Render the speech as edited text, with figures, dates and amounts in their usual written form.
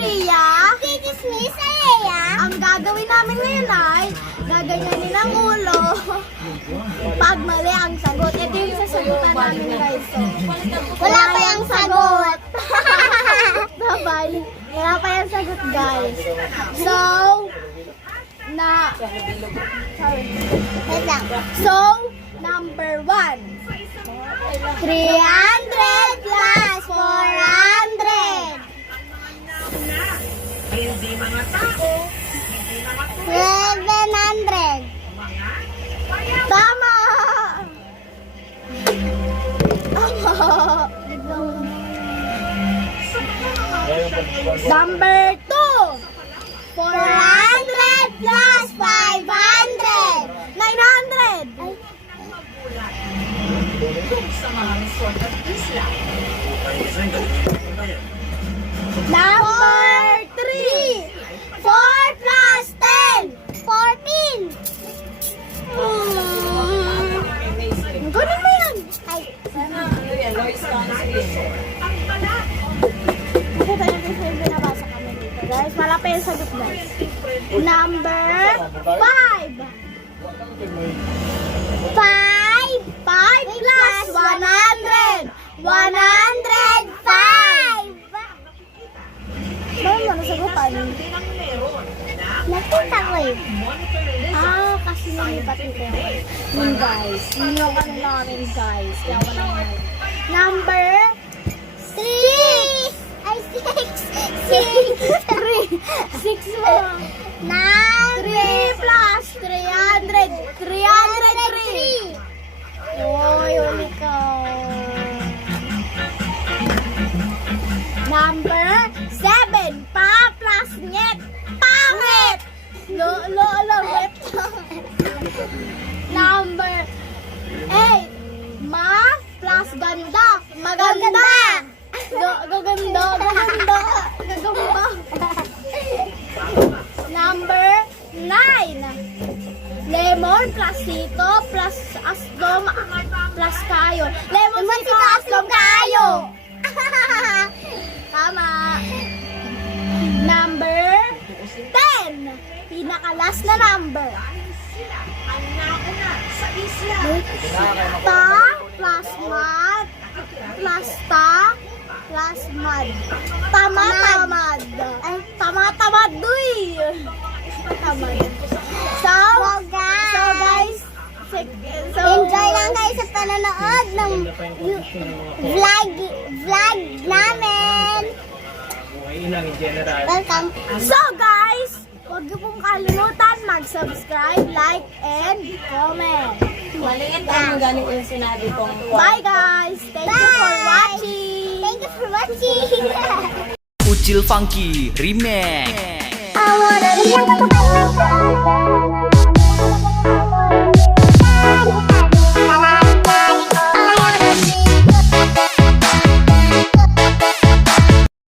Ria. This is Miss Aya. Ang gagawin namin ngayon ay gaganyanin ang ulo. Pag mali ang sagot, ito yung sasagutan namin guys. So, Wala pa yung sagot. Bye-bye. Wala pa yung sagot guys. So, Wait lang. So, number 1. 300 plus 400. Hindi mga tao, 700. Tama! Tama! Number 2. 400 plus 500. 900. sa mga resort at isla. Number 3. 4 plus 10. 14. Ganun mo yan. Ay, Kasi tayo yung binabasa kami dito guys. Wala pa yung sagot guys. Number 5. 5. 5 plus 100. 105. Bakit mo nasagutan? Nakita ko eh. Kasi nilipat ito. Yun guys. Yun yung ano namin guys. Kaya wala nga. Number 3. Ay, 6. 6 mo. 3 plus 300. 303. Uy, uli ka. Number 7. Pa plus nyet. Pangit. Wait. Number 8. Ma plus ganda. Maganda. Gaganda. Number 9. Lemon plus sito plus aslom plus kayo. Lemon sito aslom kayo. Tama. Number 10. Pinaka-last na number. Ta plus mad plus ta plus mad. Tamad. Ay, tamad duy. Tamad. So guys, Enjoy lang kayo sa panonood ng vlog namin. Welcome. So guys, huwag niyo pong kalimutan mag-subscribe, like, and comment. Maliit lang galing yung sinabi kong Bye guys! Thank you for watching! Thank you for watching. Ucil Funky Remix. I wanna be